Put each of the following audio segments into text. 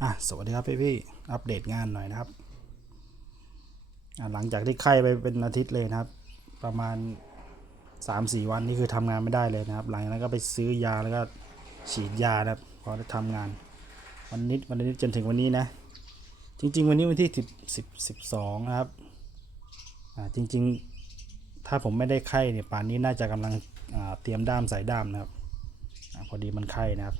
อะสวัสดีครับพี่พี่อัปเดตงานหน่อยนะครับอะหลังจากที่ไข้ไปเป็นอาทิตย์เลยนะครับ ประมาณสามสี่วันนี่คือทำงานไม่ได้เลยนะครับ หลังจากนั้นก็ไปซื้อยาแล้วก็ฉีดยานะครับพอได้ทำงาน วันนี้วันนี้จนถึงวันนี้นะ จริง ๆ วันนี้วันที่สิบสิบสิบสองนะครับอ่าจริง ๆ ถ้าผมไม่ได้ไข้เนี่ยป่านนี้น่าจะกำลังเตรียมด้ามใส่ด้ามนะครับอพอดีมันไข้นะครับ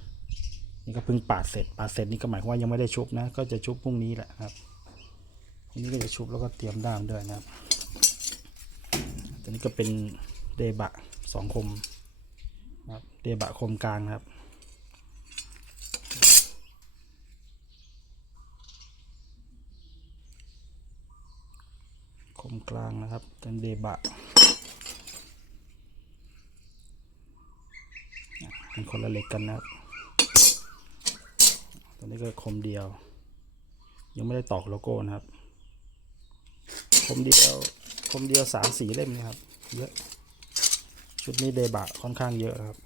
นี่ก็เพิ่งปาดเสร็จปาดเสร็จนี่ก็หมายความว่ายังไม่ได้ชุบนะ ก็จะชุบพรุ่งนี้แหละครับทีนี้ก็จะชุบแล้วก็เตรียมด้ามด้วยนะครับตัวนี้ก็เป็นเดบะสองคมครับเดบะคมกลางครับคมกลางนะครับเป็นเดบะเป็นคนละเหล็กกันนะครับ ตัวนี้ก็คมเดียว ยังไม่ได้ตอกโลโก้นะครับ คมเดียวคมเดียวสามสีเล่มนะครับเยอะชุดนี้เดบะค่อนข้างเยอะครับ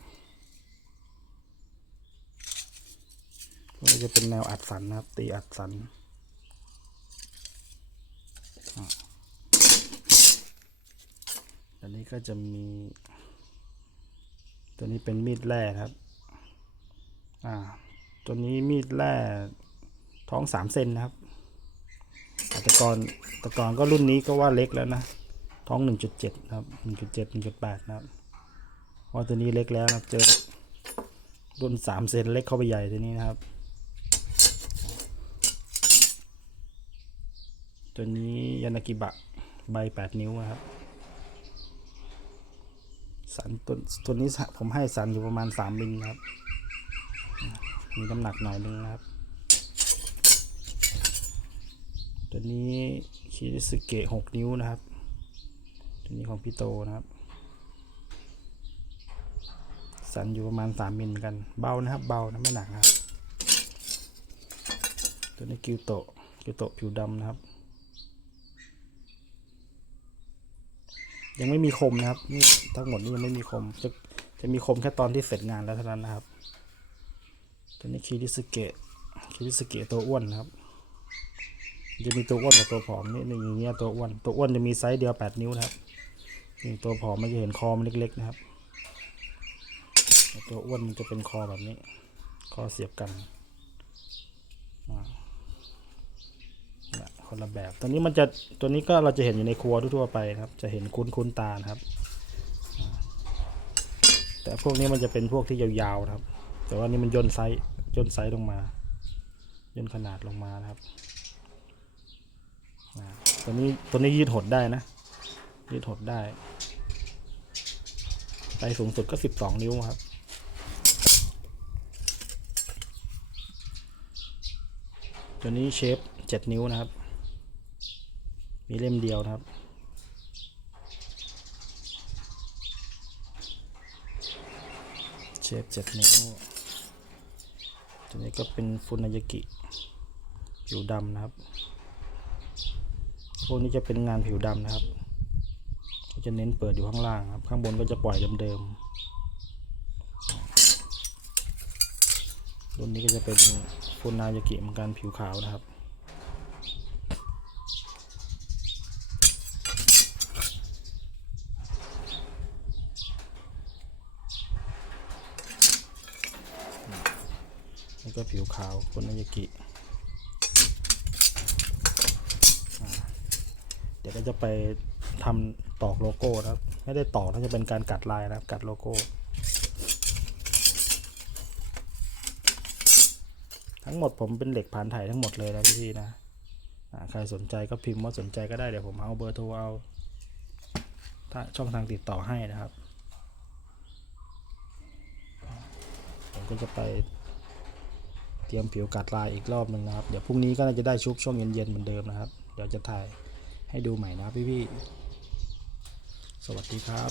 พวกนี้จะเป็นแนวอัดสันนะครับ ตีอัดสันอันนี้ก็จะมี ตัวนี้เป็นมีดแร่ครับ อ่า ตัวนี้มีดแร่ท้องสามเซนนะครับแต่ก่อนแต่ก่อนก็รุ่นนี้ก็ว่าเล็กแล้วนะ ท้องหนึ่งจุดเจ็ดครับหนึ่งจุดเจ็ดหนึ่งจุดแปดนะครับเพราะตัวนี้เล็กแล้วนะครับเจอรุ่นสามเซนเล็กเข้าไปใหญ่ตัวนี้นะครับ ตัวนี้ยานากิบะใบแปดนิ้วนะครับ สันตัวตัวนี้ผมให้สันอยู่ประมาณสามมิลครับ มีน้ำหนักหน่อยนึงนะครับ ตัวนี้คิริสเกะหกนิ้วนะครับ ตัวนี้ของพี่โตนะครับ สันอยู่ประมาณสามมิลเหมือนกัน เบานะครับ เบานะไม่หนักนะครับ ตัวนี้กิวโตกิวโตผิวดำนะครับยังไม่มีคมนะครับนี่ทั้งหมดนี่ยังไม่มีคมจะจะมีคมแค่ตอนที่เสร็จงานแล้วเท่านั้นนะครับ ตัวนี้คิริสเกะคิริสเกะตัวอ้วนครับ จะมีตัวอ้วนกับตัวผอมนี่นี่อย่างเงี้ยตัวอ้วนตัวอ้วนจะมีไซส์เดียวแปดนิ้วนะครับนี่ตัวผอมมันจะเห็นคอมันเล็กๆนะครับตัวอ้วนมันจะเป็นคอแบบนี้ คอเสียบกันนะคนละแบบตัวนี้มันจะตัวนี้ก็เราจะเห็นอยู่ในครัวทั่วๆไปครับ จะเห็นคุ้นคุ้นตานะครับ แต่พวกนี้มันจะเป็นพวกที่ยาวๆนะครับ แต่ว่านี่มันย่นไซส์ย่นไซส์ลงมา ย่นขนาดลงมานะครับตัวนี้ตัวนี้ยืดหดได้นะ ยืดหดได้ ไปสูงสุดก็สิบสองนิ้วครับตัวนี้เชฟเจ็ดนิ้วนะครับ มีเล่มเดียวนะครับเชฟเจ็ดนิ้ว ตัวนี้ก็เป็นฟุนายากิผิวดำนะครับ พวกนี้จะเป็นงานผิวดำนะครับก็จะเน้นเปิดอยู่ข้างล่างครับ ข้างบนก็จะปล่อยเดิมๆรุ่นนี้ก็จะเป็นฟุนายากิเหมือนกันผิวขาวนะครับ แล้วก็ผิวขาวฟุนายากิเดี๋ยวก็จะไปทำตอกโลโก้นะครับ ไม่ได้ตอกน่าจะเป็นการกัดลายนะครับ กัดโลโก้ ทั้งหมดผมเป็นเหล็กผ่านไถ่ทั้งหมดเลยนะพี่นะใครสนใจก็พิมพ์ว่าสนใจก็ได้เดี๋ยวผมเอาเบอร์โทรเอาช่องทางติดต่อให้นะครับ ผมก็จะไป เตรียมผิวกัดลายอีกรอบหนึ่งนะครับ เดี๋ยวพรุ่งนี้ก็น่าจะได้ชุบช่วงเย็นๆเหมือนเดิมนะครับ เดี๋ยวจะถ่ายให้ดูใหม่นะพี่ๆ สวัสดีครับ